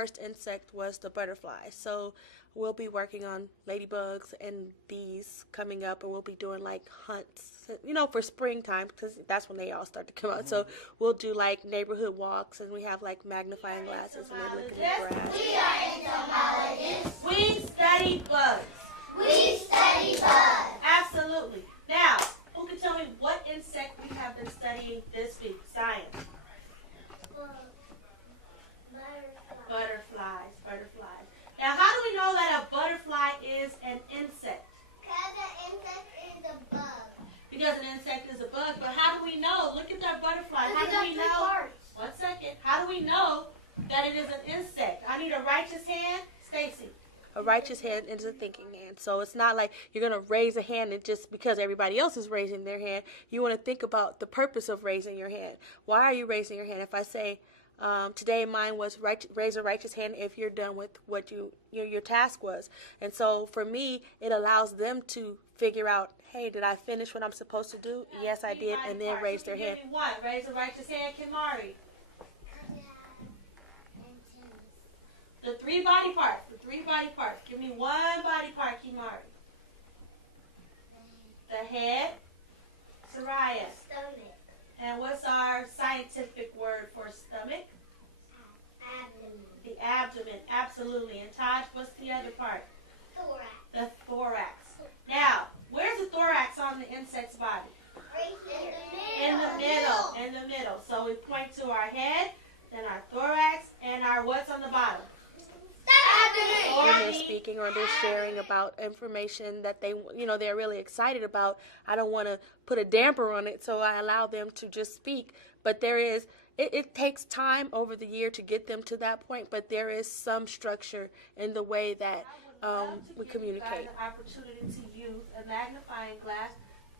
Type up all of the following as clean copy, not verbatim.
first insect was the butterfly. So we'll be working on ladybugs and bees coming up, and we'll be doing like hunts, for springtime, because that's when they all start to come out. So we'll do like neighborhood walks, and we have like magnifying glasses, and they look at the grass. We are entomologists. We study bugs. We study bugs. Absolutely. Now, who can tell me what insect we have been studying this week? Science. Butterflies. Now, how do we know that a butterfly is an insect? Because an insect is a bug. Because an insect is a bug, but how do we know? Look at that butterfly. How do we know? One second. How do we know that it is an insect? I need a righteous hand. Stacy. A righteous hand is a thinking hand. So it's not like you're going to raise a hand and just because everybody else is raising their hand. You want to think about the purpose of raising your hand. Why are you raising your hand? If I say, today mine was raise a righteous hand if you're done with what your task was. And so for me, it allows them to figure out, hey, did I finish what I'm supposed to do? Yes, I did. And then raise their hand. Give me one. Raise a righteous hand, Kimari. The three body parts. Give me one body part, Kimari. The head. Soraya. Stomach. And what's our scientific word for stomach? Abdomen. The abdomen, absolutely. And Taj, what's the other part? Thorax. The thorax. Now, where's the thorax on the insect's body? Right here. In the middle. So we point to our head, then our thorax, and our what's on the bottom? Abdomen. When they're speaking or they're sharing about information that they're really excited about, I don't want to put a damper on it, so I allow them to just speak. But it takes time over the year to get them to that point, but there is some structure in the way that we communicate. I would love to give you guys an opportunity to use a magnifying glass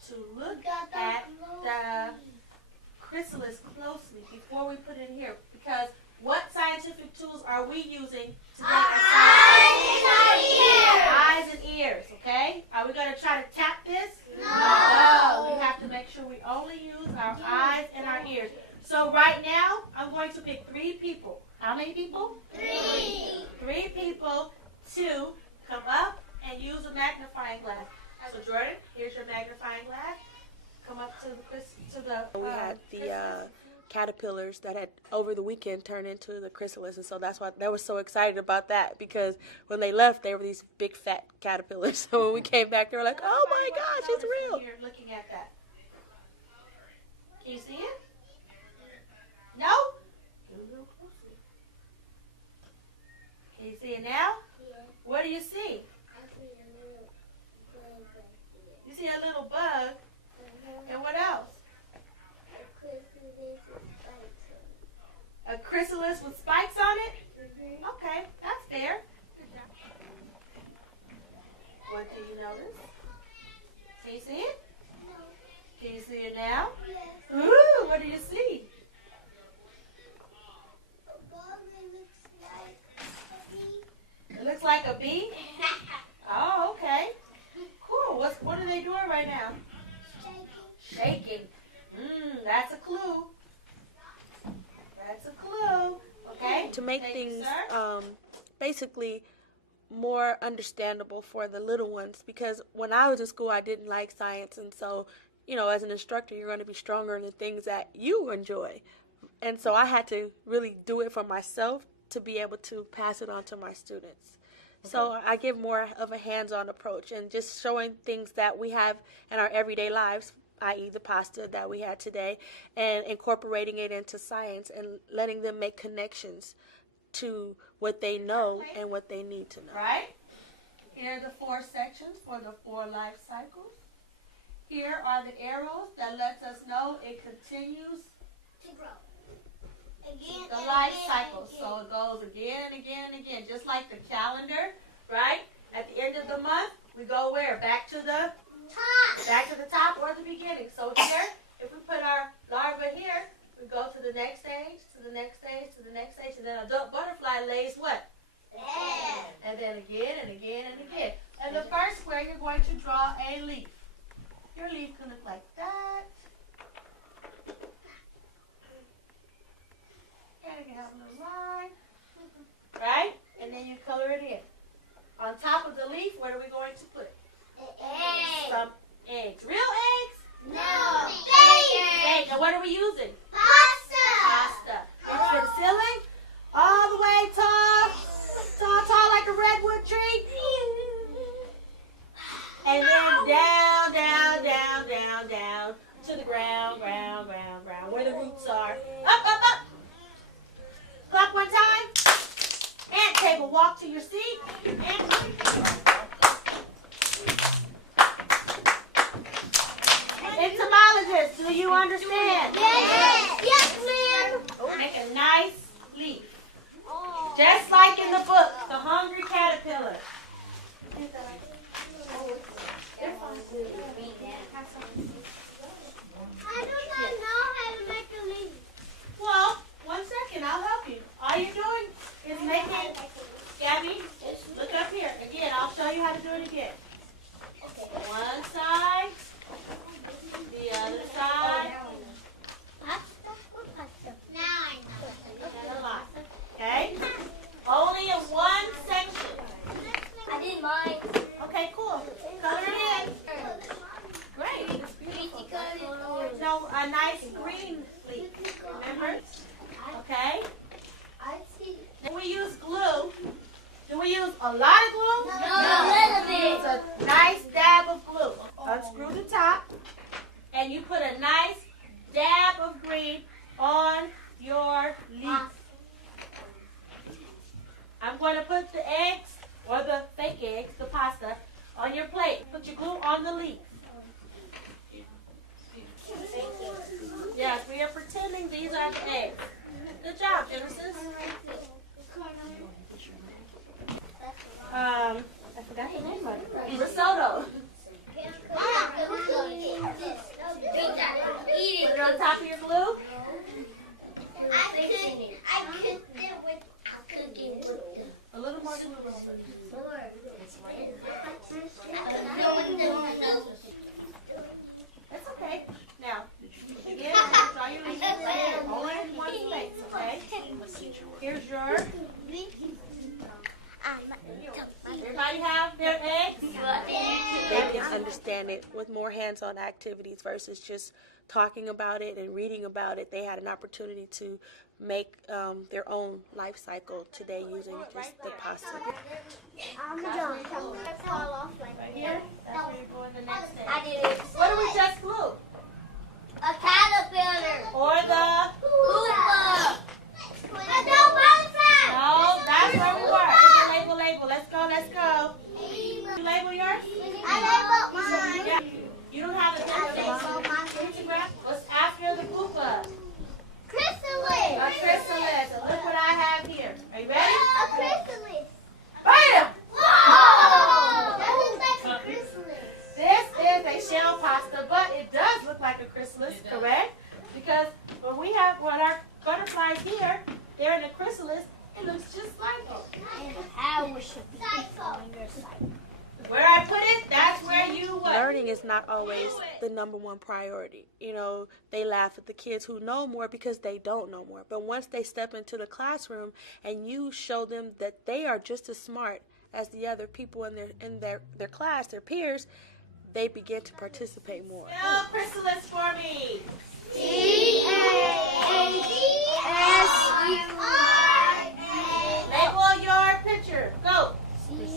to look at the chrysalis closely before we put it in here, because what scientific tools are we using today? Eyes and ears, okay? Are we going to try to tap this? No. We have to make sure we only use our eyes and our ears. So right now, I'm going to pick 3 people. How many people? 3. 3 people to come up and use a magnifying glass. So Jordan, here's your magnifying glass. Come up to the We had the caterpillars that had over the weekend turned into the chrysalis, and so that's why they were so excited about that, because when they left they were these big fat caterpillars. So when we came back they were like, oh my gosh, it's real. You're looking at that. Can you see it? No? Can you see it now? What do you see? You see a little bug. And what else? A chrysalis with spikes on it? Okay, that's fair. What do you notice? Can you see it? Can you see it now? Ooh, what do you see? It looks like a bee? Oh, okay. Cool. What are they doing right now? Shaking. That's a clue. Okay. To make things basically more understandable for the little ones, because when I was in school I didn't like science, and so as an instructor you're going to be stronger in the things that you enjoy, and so I had to really do it for myself to be able to pass it on to my students. Okay. So I give more of a hands-on approach and just showing things that we have in our everyday lives, i.e. the pasta that we had today, and incorporating it into science and letting them make connections to what they know and what they need to know. Right? Here are the 4 sections for the 4 life cycles. Here are the arrows that lets us know it continues to grow. Again, the life cycle. So it goes again and again and again, just like the calendar, right? At the end of the month, we go where? Back to the top or the beginning. So here, if we put our larva here, we go to the next stage, to the next stage, to the next stage, and then a adult butterfly lays what? Egg. And then again and again and again. And the first square, you're going to draw a leaf. Your leaf can look like that. And you can have a little line. right? And then you color it in. On top of the leaf, what are we going to put? Egg. Some eggs. Real eggs? No. Fake. And what are we using? Pasta. It's for the ceiling. All the way tall. Tall like a redwood tree. And then down to the ground, where the roots are. Up. Clap one time. Ant table, walk to your seat. Entomologist, do you understand? Yes, ma'am. Make a nice leaf. Just like in the book, The Hungry Caterpillar. I do not know how to make a leaf. Well, 1 second, I'll help you. All you're doing is making, Gabby, look up here. Again, I'll show you how to do it again. One side, the other side. Now I know. Okay? Only in one section. I did mine. Okay, cool. Color it in. Great. It's beautiful. No, a nice green leaf. Remember? Okay? I see. Then we use glue. Do we use a lot of glue? No. We use a nice dab of glue. Unscrew the top. And you put a nice dab of green on your leaf. I'm going to put the eggs, or the fake eggs, the pasta, on your plate. Put your glue on the leaf. Yes, we are pretending these are the eggs. Good job, Genesis. I forgot the name of it. Risotto. Put it on top of your glue. I could do with cooking. A little more glue. That's okay. Now, again, try your leaf. Only in one space, okay? Here's your. Everybody have their eggs? They can understand it with more hands-on activities versus just talking about it and reading about it. They had an opportunity to make their own life cycle today using just the pasta. I'm done. Fall off like Right here? That's where you're going the next day. I did it. What do we just glue? A caterpillar. Or the... Hoopa. No, that's where we were. Label. Let's go. You label yours? I labeled mine. Yeah. You don't have the pictograph? What's after the pupa? Chrysalis. A chrysalis. And look what I have here. Are you ready? A chrysalis. Bam! Whoa! That looks like a chrysalis. This is a shell pasta, but it does look like a chrysalis, correct? Because when our butterflies here, they're in a chrysalis, it looks just like them. And how we should be on your side. Where I put it, that's where you what? Learning is not always the number one priority. You know, they laugh at the kids who know more because they don't know more. But once they step into the classroom and you show them that they are just as smart as the other people in their class, their peers, they begin to participate more. Spell chrysalis for me. C-A-S-U-I-A. Label your picture. Go. Make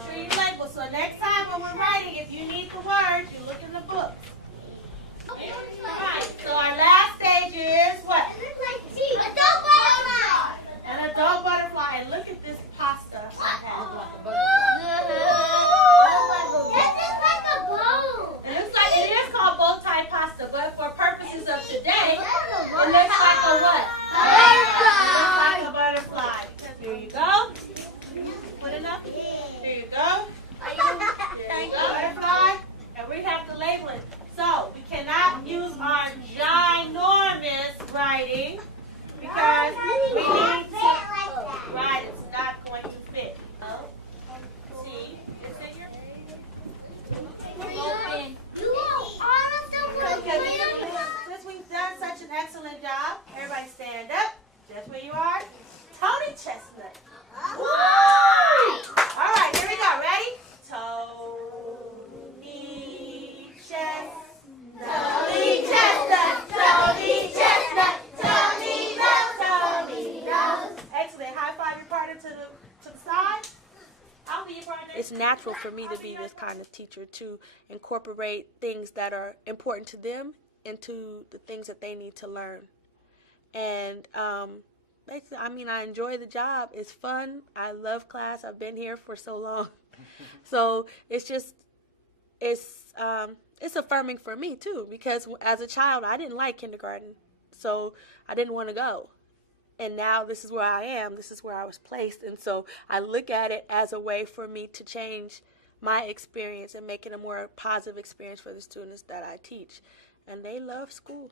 sure you label. So next time when we're writing, if you need the words, you look in the book. Alright, so our last stage is what? An adult butterfly. And look at this pasta I have. It looks like it is called bow tie pasta, but for purposes of today, it looks chestnut. Why? All right, here we go. Ready? Tony chestnut. Tony chestnut. Tony chestnut. Tony knows. Tony knows. Excellent. High five your partner to the side. I'll be your partner. It's natural for me to be this kind of teacher, to incorporate things that are important to them into the things that they need to learn. And basically, I mean, I enjoy the job. It's fun. I love class. I've been here for so long. So it's affirming for me too, because as a child, I didn't like kindergarten. So I didn't want to go. And now this is where I am. This is where I was placed. And so I look at it as a way for me to change my experience and make it a more positive experience for the students that I teach. And they love school.